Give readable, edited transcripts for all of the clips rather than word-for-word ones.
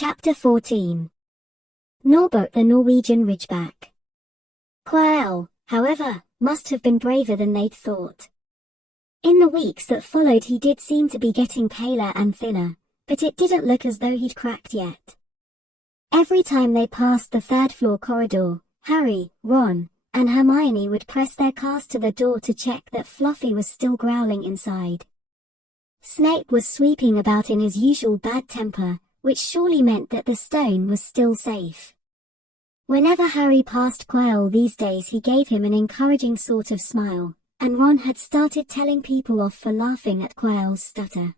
Chapter 14. Norbert the Norwegian Ridgeback. Quail, however, must have been braver than they'd thought. In the weeks that followed he did seem to be getting paler and thinner, but it didn't look as though he'd cracked yet. Every time they passed the third-floor corridor, Harry, Ron, and Hermione would press their cars to the door to check that Fluffy was still growling inside. Snape was sweeping about in his usual bad temper, which surely meant that the stone was still safe. Whenever Harry passed Quail these days he gave him an encouraging sort of smile, and Ron had started telling people off for laughing at Quail's stutter.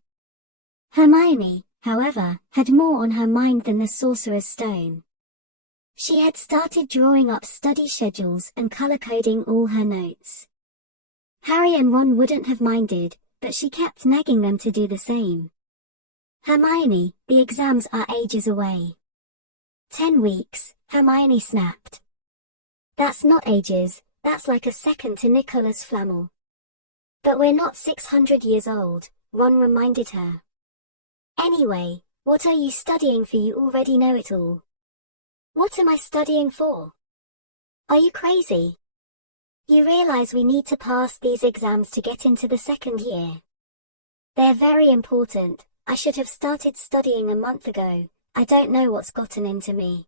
Hermione, however, had more on her mind than the sorcerer's stone. She had started drawing up study schedules and color-coding all her notes. Harry and Ron wouldn't have minded, but she kept nagging them to do the same. Hermione, the exams are ages away. 10 weeks, Hermione snapped. That's not ages, that's like a second to Nicholas Flamel. But we're not 600 years old, Ron reminded her. Anyway, what are you studying for? You already know it all. What am I studying for? Are you crazy? You realize we need to pass these exams to get into the second year. They're very important. I should have started studying a month ago. I don't know what's gotten into me.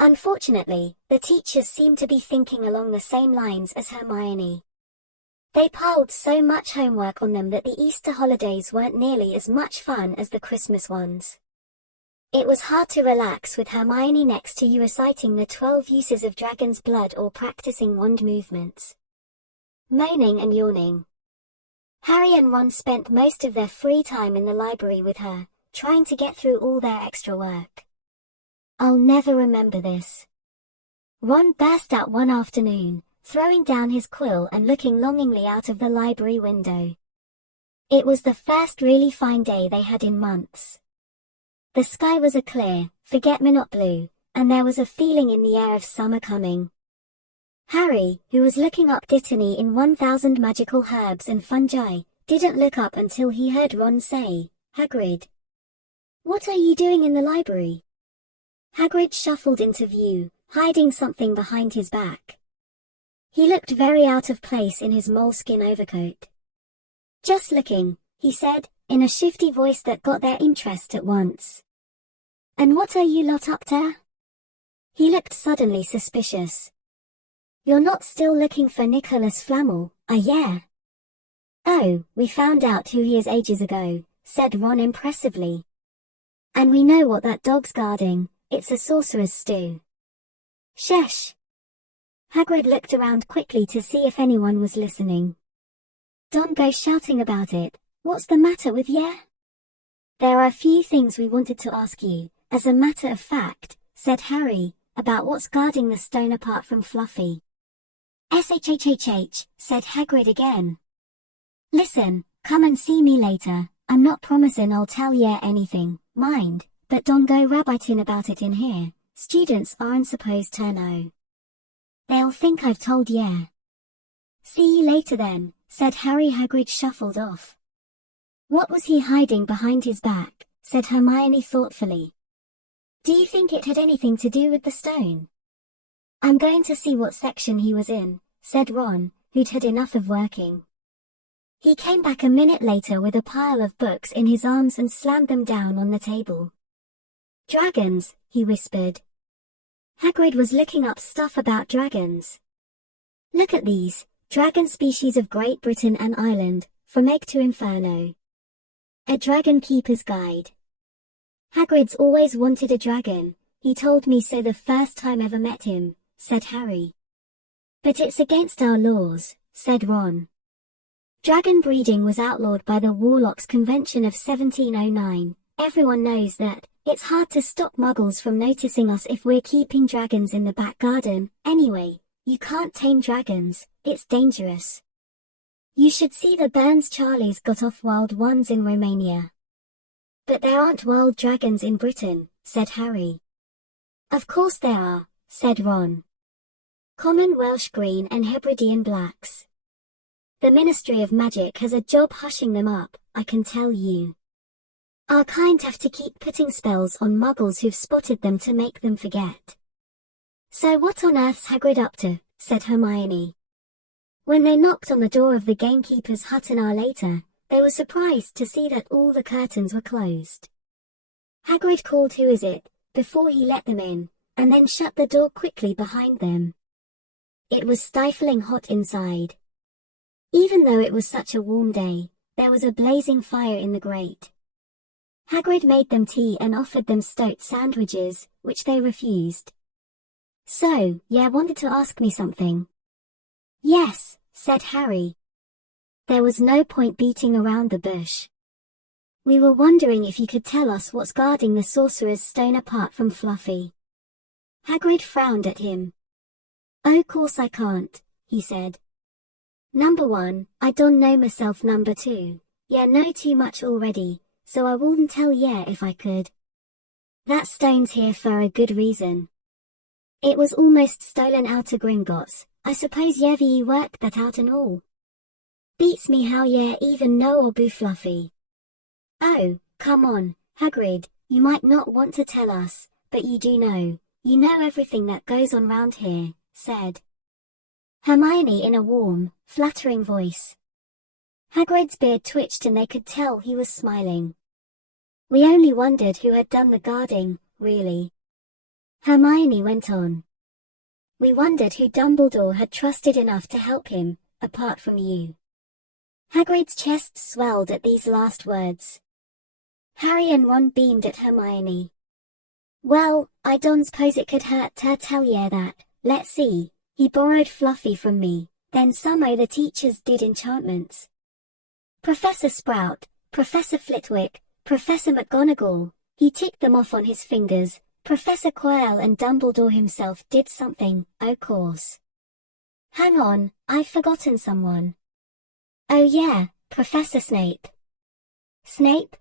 Unfortunately, the teachers seem to be thinking along the same lines as Hermione. They piled so much homework on them that the Easter holidays weren't nearly as much fun as the Christmas ones. It was hard to relax with Hermione next to you reciting the 12 uses of dragon's blood or practicing wand movements. Moaning and yawning. Harry and Ron spent most of their free time in the library with her, trying to get through all their extra work. I'll never remember this. Ron burst out one afternoon, throwing down his quill and looking longingly out of the library window. It was the first really fine day they had in months. The sky was a clear, forget-me-not blue, and there was a feeling in the air of summer coming. Harry, who was looking up Dittany in 1000 Magical Herbs and Fungi, didn't look up until he heard Ron say, "Hagrid. What are you doing in the library?" Hagrid shuffled into view, hiding something behind his back. He looked very out of place in his moleskin overcoat. "Just looking," he said, in a shifty voice that got their interest at once. "And what are you lot up to?" He looked suddenly suspicious. "You're not still looking for Nicholas Flamel, are ya?" "Oh, we found out who he is ages ago," said Ron impressively. "And we know what that dog's guarding, it's a sorcerer's stew." "Shush!" Hagrid looked around quickly to see if anyone was listening. "Don't go shouting about it, what's the matter with ya?" "There are a few things we wanted to ask you, as a matter of fact," said Harry, "about what's guarding the stone apart from Fluffy." "SHHHH, said Hagrid again. "Listen, come and see me later, I'm not promising I'll tell ya anything, mind, but don't go rabbiting about it in here, students aren't supposed to know. They'll think I've told ya." "See you later then," said Harry. Hagrid shuffled off. "What was he hiding behind his back?" said Hermione thoughtfully. "Do you think it had anything to do with the stone?" "I'm going to see what section he was in," said Ron, who'd had enough of working. He came back a minute later with a pile of books in his arms and slammed them down on the table. "Dragons," he whispered. Hagrid was looking up stuff about dragons. "Look at these, Dragon Species of Great Britain and Ireland, from Egg to Inferno. A Dragon Keeper's Guide. Hagrid's always wanted a dragon, he told me so the first time ever met him," said Harry. "But it's against our laws," said Ron. "Dragon breeding was outlawed by the Warlocks Convention of 1709, everyone knows that. It's hard to stop muggles from noticing us if we're keeping dragons in the back garden. Anyway, you can't tame dragons, it's dangerous. You should see the burns Charlie's got off wild ones in Romania." "But there aren't wild dragons in Britain," said Harry. "Of course there are," said Ron. "Common Welsh Green and Hebridean Blacks. The Ministry of Magic has a job hushing them up, I can tell you." Our kind have to keep putting spells on muggles who've spotted them to make them forget. So what on earth's Hagrid up to? Said Hermione. When they knocked on the door of the gamekeeper's hut an hour later, they were surprised to see that all the curtains were closed. Hagrid called "Who is it?" before he let them in, and then shut the door quickly behind them. It was stifling hot inside. Even though it was such a warm day, there was a blazing fire in the grate. Hagrid made them tea and offered them stoat sandwiches, which they refused. So, yeah, wanted to ask me something? Yes, said Harry. There was no point beating around the bush. We were wondering if you could tell us what's guarding the sorcerer's stone apart from Fluffy. Hagrid frowned at him. Oh, course I can't, he said. Number 1, I don't know myself. Number 2, yeah, know too much already, so I wouldn't tell yeah if I could. That stone's here for a good reason. It was almost stolen out of Gringotts. I suppose Yevi worked that out and all. Beats me how ye even know or boo Fluffy. Oh, come on, Hagrid, you might not want to tell us, but you do know. You know everything that goes on round here, said Hermione in a warm, flattering voice. Hagrid's beard twitched and they could tell he was smiling. We only wondered who had done the guarding, really. Hermione went on. We wondered who Dumbledore had trusted enough to help him, apart from you. Hagrid's chest swelled at these last words. Harry and Ron beamed at Hermione. Well, I don't suppose it could hurt to tell ye that. Let's see, he borrowed Fluffy from me, then some o' the teachers did enchantments. Professor Sprout, Professor Flitwick, Professor McGonagall, he ticked them off on his fingers. Professor Quirrell and Dumbledore himself did something, o' course. Hang on, I've forgotten someone. Oh yeah, Professor Snape. Snape?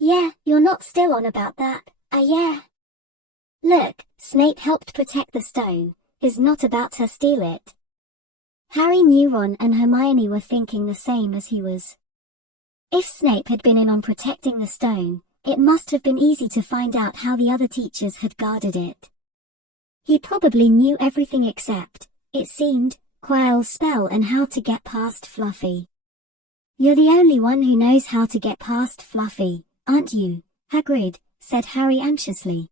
Yeah, you're not still on about that, yeah. Look, Snape helped protect the stone, he's not about to steal it. Harry knew Ron and Hermione were thinking the same as he was. If Snape had been in on protecting the stone, it must have been easy to find out how the other teachers had guarded it. He probably knew everything except, it seemed, Quirrell's spell and how to get past Fluffy. You're the only one who knows how to get past Fluffy, aren't you, Hagrid? Said Harry anxiously.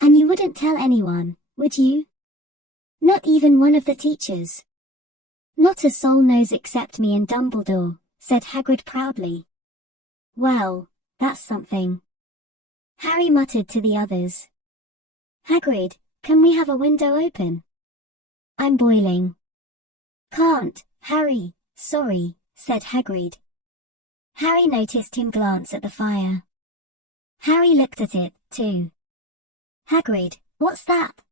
And you wouldn't tell anyone, would you? Not even one of the teachers? Not a soul knows except me and Dumbledore, said Hagrid proudly. Well, that's something. Harry muttered to the others. Hagrid, can we have a window open? I'm boiling. Can't, Harry, sorry, said Hagrid. Harry noticed him glance at the fire. Harry looked at it, too. Hagrid, what's that?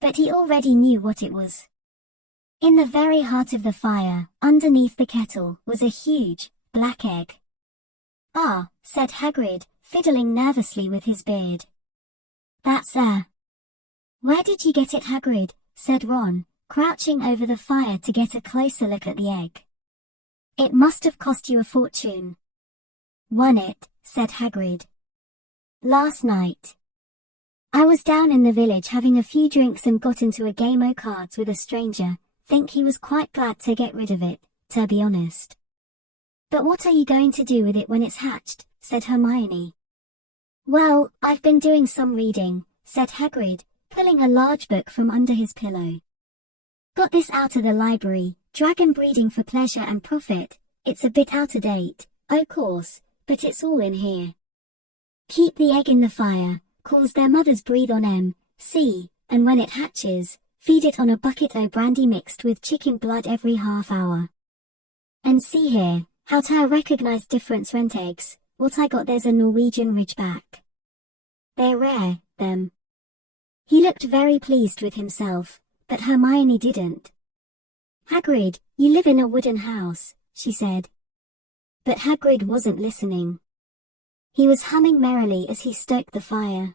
But he already knew what it was. In the very heart of the fire, underneath the kettle, was a huge, black egg. Ah, said Hagrid, fiddling nervously with his beard. That's Where did you get it, Hagrid? Said Ron, crouching over the fire to get a closer look at the egg. It must have cost you a fortune. Won it, said Hagrid. Last night. I was down in the village having a few drinks and got into a game o' cards with a stranger. Think he was quite glad to get rid of it, to be honest. But what are you going to do with it when it's hatched? Said Hermione. Well, I've been doing some reading, said Hagrid, pulling a large book from under his pillow. Got this out of the library, Dragon Breeding for Pleasure and Profit. It's a bit out of date, o' course, but it's all in here. Keep the egg in the fire, cause their mothers breathe on M.C., and when it hatches, feed it on a bucket o' brandy mixed with chicken blood every half hour. And see here, how to recognize different rent eggs. What I got there's a Norwegian Ridgeback. They're rare, them. He looked very pleased with himself, but Hermione didn't. Hagrid, you live in a wooden house, she said. But Hagrid wasn't listening. He was humming merrily as he stoked the fire.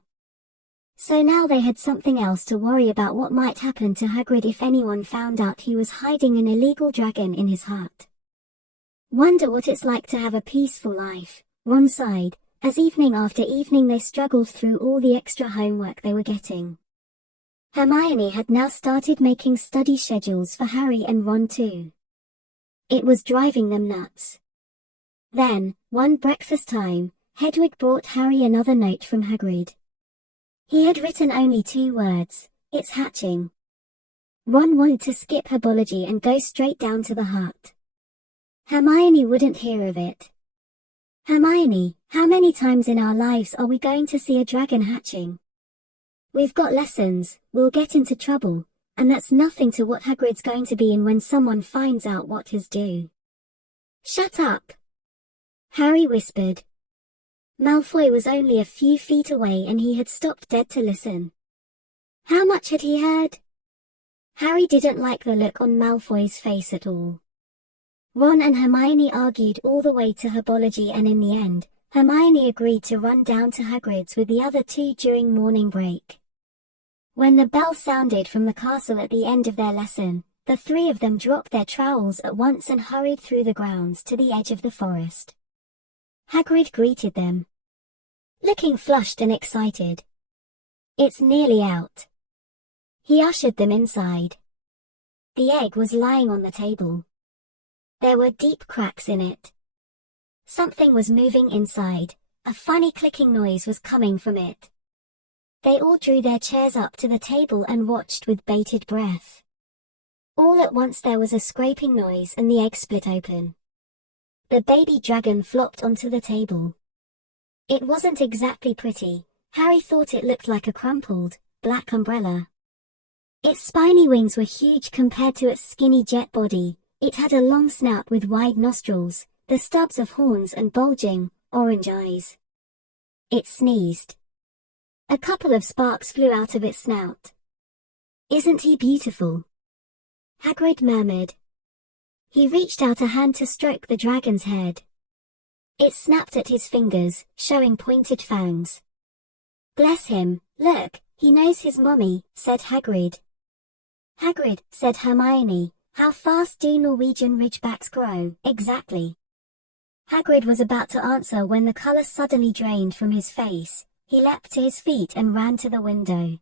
So now they had something else to worry about. What might happen to Hagrid if anyone found out he was hiding an illegal dragon in his hut. Wonder what it's like to have a peaceful life, Ron sighed, as evening after evening they struggled through all the extra homework they were getting. Hermione had now started making study schedules for Harry and Ron too. It was driving them nuts. Then, one breakfast time, Hedwig brought Harry another note from Hagrid. He had written only 2 words, "It's hatching." Ron wanted to skip herbology and go straight down to the heart. Hermione wouldn't hear of it. "Hermione, how many times in our lives are we going to see a dragon hatching? We've got lessons, we'll get into trouble, and that's nothing to what Hagrid's going to be in when someone finds out what his due." "Shut up," Harry whispered. Malfoy was only a few feet away and he had stopped dead to listen. How much had he heard? Harry didn't like the look on Malfoy's face at all. Ron and Hermione argued all the way to herbology and in the end, Hermione agreed to run down to Hagrid's with the other 2 during morning break. When the bell sounded from the castle at the end of their lesson, the 3 of them dropped their trowels at once and hurried through the grounds to the edge of the forest. Hagrid greeted them, looking flushed and excited. "It's nearly out." He ushered them inside. The egg was lying on the table. There were deep cracks in it. Something was moving inside, a funny clicking noise was coming from it. They all drew their chairs up to the table and watched with bated breath. All at once there was a scraping noise and the egg split open. The baby dragon flopped onto the table. It wasn't exactly pretty. Harry thought it looked like a crumpled, black umbrella. Its spiny wings were huge compared to its skinny jet body. It had a long snout with wide nostrils, the stubs of horns and bulging, orange eyes. It sneezed. A couple of sparks flew out of its snout. "Isn't he beautiful?" Hagrid murmured. He reached out a hand to stroke the dragon's head. It snapped at his fingers, showing pointed fangs. "Bless him, look, he knows his mommy," said Hagrid. "Hagrid," said Hermione, "how fast do Norwegian ridgebacks grow, exactly?" Hagrid was about to answer when the color suddenly drained from his face. He leapt to his feet and ran to the window.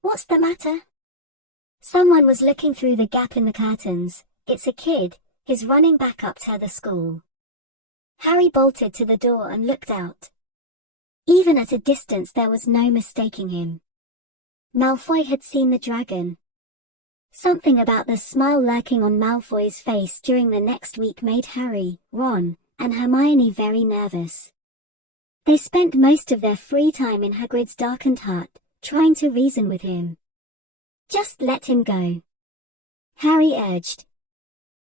"What's the matter?" Someone was looking through the gap in the curtains. "It's a kid, he's running back up to the school." Harry bolted to the door and looked out. Even at a distance there was no mistaking him. Malfoy had seen the dragon. Something about the smile lurking on Malfoy's face during the next week made Harry, Ron, and Hermione very nervous. They spent most of their free time in Hagrid's darkened hut, trying to reason with him. "Just let him go," Harry urged.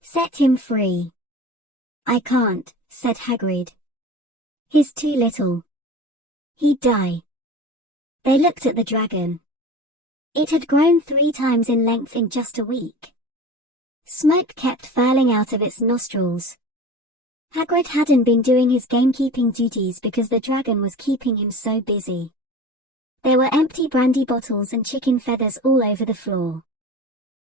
"Set him free." "I can't," said Hagrid. "He's too little. He'd die." They looked at the dragon. It had grown 3 times in length in just a week. Smoke kept furling out of its nostrils. Hagrid hadn't been doing his gamekeeping duties because the dragon was keeping him so busy. There were empty brandy bottles and chicken feathers all over the floor.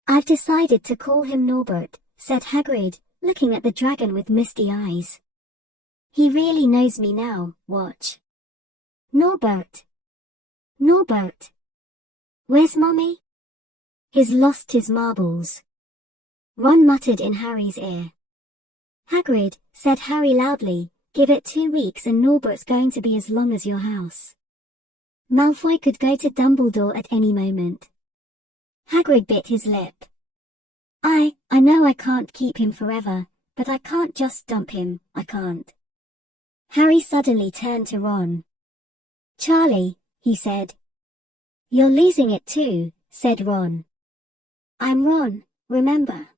"I've decided to call him Norbert," said Hagrid, looking at the dragon with misty eyes. "He really knows me now, watch." "Norbert! Norbert! Where's Mommy?" "He's lost his marbles," Ron muttered in Harry's ear. "Hagrid," said Harry loudly, "give it 2 weeks and Norbert's going to be as long as your house." Malfoy could go to Dumbledore at any moment. Hagrid bit his lip. I know I can't keep him forever, but I can't just dump him, I can't." Harry suddenly turned to Ron. "Charlie," he said. "You're losing it too," said Ron. "I'm Ron, remember?"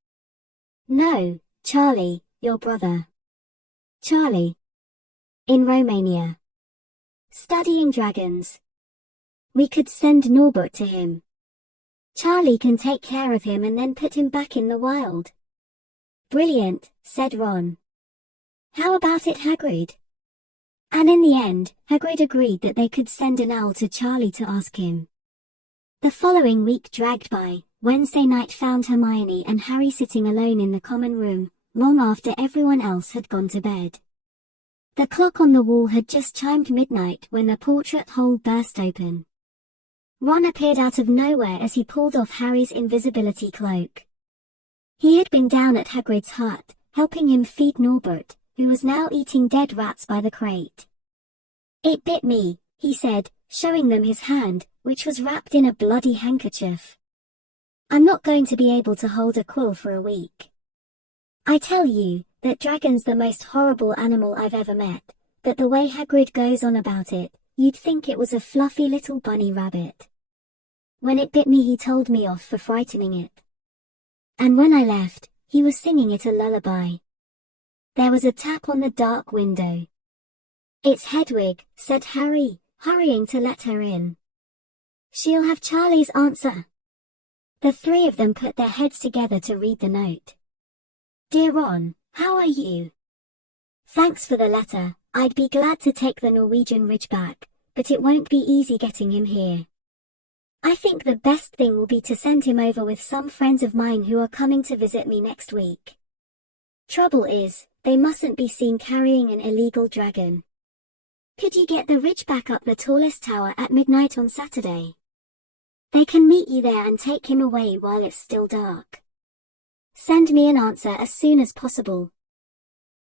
"No, Charlie, your brother." "Charlie. In Romania. Studying dragons. We could send Norbert to him. Charlie can take care of him and then put him back in the wild." "Brilliant," said Ron. "How about it, Hagrid?" And in the end, Hagrid agreed that they could send an owl to Charlie to ask him. The following week dragged by. Wednesday night found Hermione and Harry sitting alone in the common room, long after everyone else had gone to bed. The clock on the wall had just chimed midnight when the portrait hole burst open. Ron appeared out of nowhere as he pulled off Harry's invisibility cloak. He had been down at Hagrid's hut, helping him feed Norbert, who was now eating dead rats by the crate. "It bit me," he said, showing them his hand, which was wrapped in a bloody handkerchief. "I'm not going to be able to hold a quill for a week. I tell you, that dragon's the most horrible animal I've ever met, but the way Hagrid goes on about it, you'd think it was a fluffy little bunny rabbit. When it bit me he told me off for frightening it. And when I left, he was singing it a lullaby." There was a tap on the dark window. "It's Hedwig," said Harry, hurrying to let her in. "She'll have Charlie's answer." The three of them put their heads together to read the note. "Dear Ron, how are you? Thanks for the letter. I'd be glad to take the Norwegian Ridgeback, but it won't be easy getting him here. I think the best thing will be to send him over with some friends of mine who are coming to visit me next week. Trouble is, they mustn't be seen carrying an illegal dragon. Could you get the Ridgeback up the tallest tower at midnight on Saturday? They can meet you there and take him away while it's still dark. Send me an answer as soon as possible.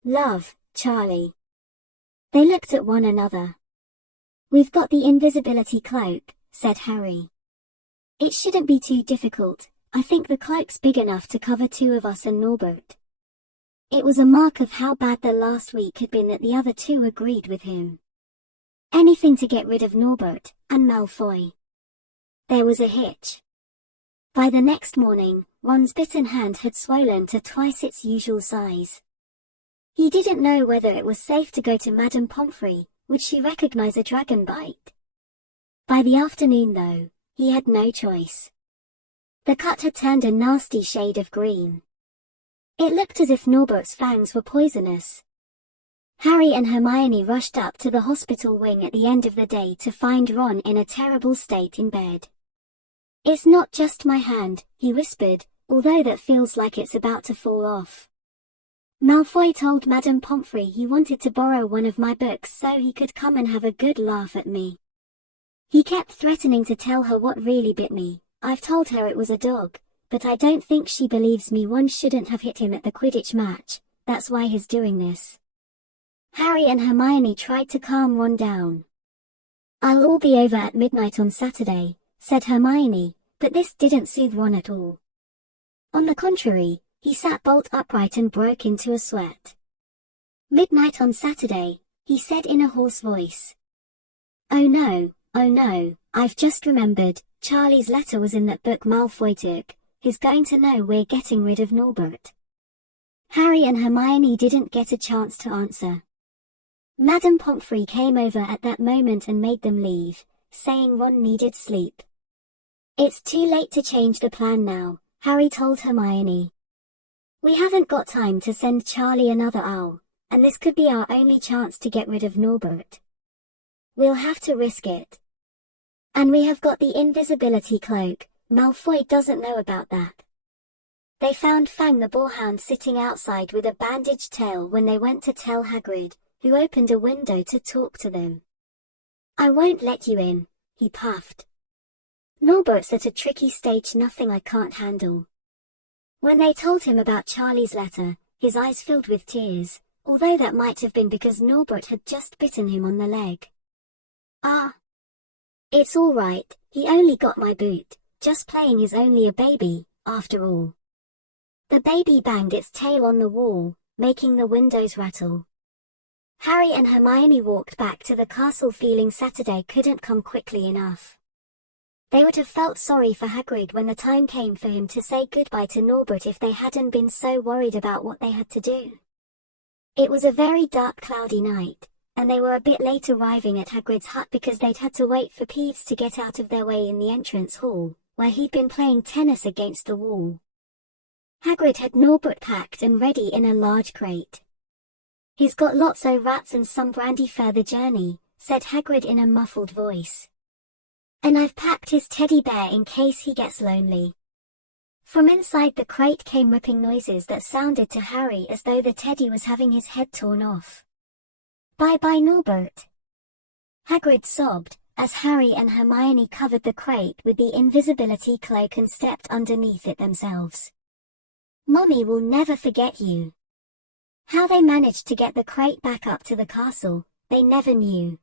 Love, Charlie." They looked at one another. "We've got the invisibility cloak," said Harry. "It shouldn't be too difficult. I think the cloak's big enough to cover two of us and Norbert." It was a mark of how bad the last week had been that the other two agreed with him. Anything to get rid of Norbert and Malfoy. There was a hitch. By the next morning, Ron's bitten hand had swollen to twice its usual size. He didn't know whether it was safe to go to Madame Pomfrey. Would she recognize a dragon bite? By the afternoon though, he had no choice. The cut had turned a nasty shade of green. It looked as if Norbert's fangs were poisonous. Harry and Hermione rushed up to the hospital wing at the end of the day to find Ron in a terrible state in bed. "It's not just my hand," he whispered, "although that feels like it's about to fall off. Malfoy told Madame Pomfrey he wanted to borrow one of my books so he could come and have a good laugh at me. He kept threatening to tell her what really bit me. I've told her it was a dog, but I don't think she believes me. One shouldn't have hit him at the Quidditch match, that's why he's doing this." Harry and Hermione tried to calm Ron down. "I'll all be over at midnight on Saturday," said Hermione, but this didn't soothe Ron at all. On the contrary, he sat bolt upright and broke into a sweat. "Midnight on Saturday," he said in a hoarse voice. Oh no, I've just remembered, Charlie's letter was in that book Malfoy took. He's going to know we're getting rid of Norbert." Harry and Hermione didn't get a chance to answer. Madame Pomfrey came over at that moment and made them leave, saying Ron needed sleep. "It's too late to change the plan now," Harry told Hermione. "We haven't got time to send Charlie another owl, and this could be our only chance to get rid of Norbert. We'll have to risk it. And we have got the invisibility cloak. Malfoy doesn't know about that." They found Fang the boarhound sitting outside with a bandaged tail when they went to tell Hagrid, who opened a window to talk to them. "I won't let you in," he puffed. "Norbert's at a tricky stage, nothing I can't handle." When they told him about Charlie's letter, his eyes filled with tears, although that might have been because Norbert had just bitten him on the leg. "Ah. It's all right, he only got my boot, just playing, he's only a baby, after all." The baby banged its tail on the wall, making the windows rattle. Harry and Hermione walked back to the castle feeling Saturday couldn't come quickly enough. They would have felt sorry for Hagrid when the time came for him to say goodbye to Norbert if they hadn't been so worried about what they had to do. It was a very dark, cloudy night, and they were a bit late arriving at Hagrid's hut because they'd had to wait for Peeves to get out of their way in the entrance hall, where he'd been playing tennis against the wall. Hagrid had Norbert packed and ready in a large crate. "He's got lots o' rats and some brandy for the journey," said Hagrid in a muffled voice. "And I've packed his teddy bear in case he gets lonely." From inside the crate came ripping noises that sounded to Harry as though the teddy was having his head torn off. Bye-bye, Norbert. Hagrid sobbed, as Harry and Hermione covered the crate with the invisibility cloak and stepped underneath it themselves. Mommy will never forget you. How they managed to get the crate back up to the castle, they never knew.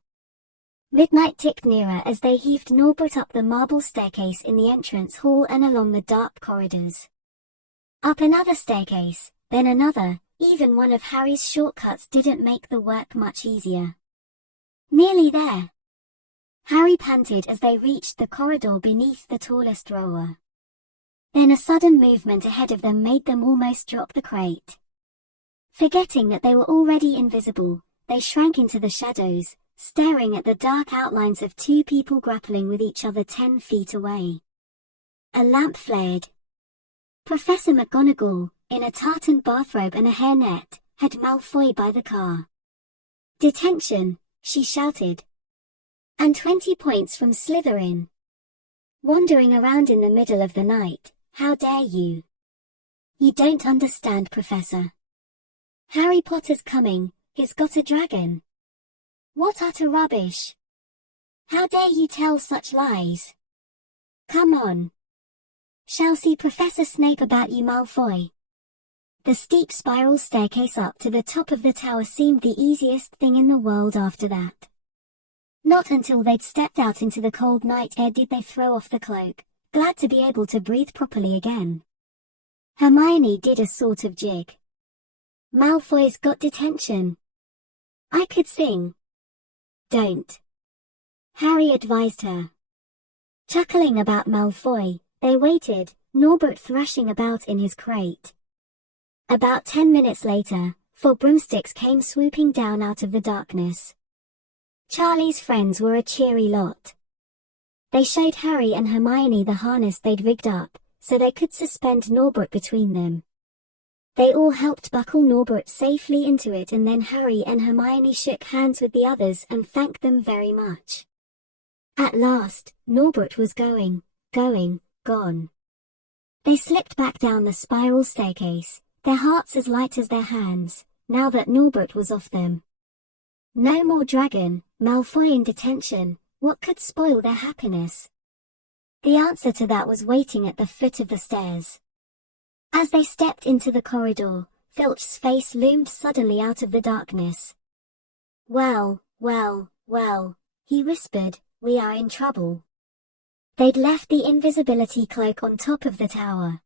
Midnight ticked nearer as they heaved Norbert up the marble staircase in the entrance hall and along the dark corridors. Up another staircase, then another. Even one of Harry's shortcuts didn't make the work much easier. Nearly there. Harry panted as they reached the corridor beneath the tallest rower. Then a sudden movement ahead of them made them almost drop the crate. Forgetting that they were already invisible, they shrank into the shadows, staring at the dark outlines of two people grappling with each other 10 feet away. A lamp flared. Professor McGonagall, in a tartan bathrobe and a hairnet, had Malfoy by the car. "Detention," she shouted. "And 20 points from Slytherin. Wandering around in the middle of the night, how dare you? You don't understand, Professor. Harry Potter's coming, he's got a dragon." "What utter rubbish! How dare you tell such lies? Come on. Shall see Professor Snape about you, Malfoy." The steep spiral staircase up to the top of the tower seemed the easiest thing in the world after that. Not until they'd stepped out into the cold night air did they throw off the cloak, glad to be able to breathe properly again. Hermione did a sort of jig. "Malfoy's got detention. I could sing." "Don't," Harry advised her. Chuckling about Malfoy, they waited, Norbert thrashing about in his crate. About 10 minutes later, 4 broomsticks came swooping down out of the darkness. Charlie's friends were a cheery lot. They showed Harry and Hermione the harness they'd rigged up, so they could suspend Norbert between them. They all helped buckle Norbert safely into it, and then Harry and Hermione shook hands with the others and thanked them very much. At last, Norbert was gone. They slipped back down the spiral staircase, their hearts as light as their hands, now that Norbert was off them. No more dragon, Malfoy in detention, what could spoil their happiness? The answer to that was waiting at the foot of the stairs. As they stepped into the corridor, Filch's face loomed suddenly out of the darkness. Well, he whispered, "we are in trouble." They'd left the invisibility cloak on top of the tower.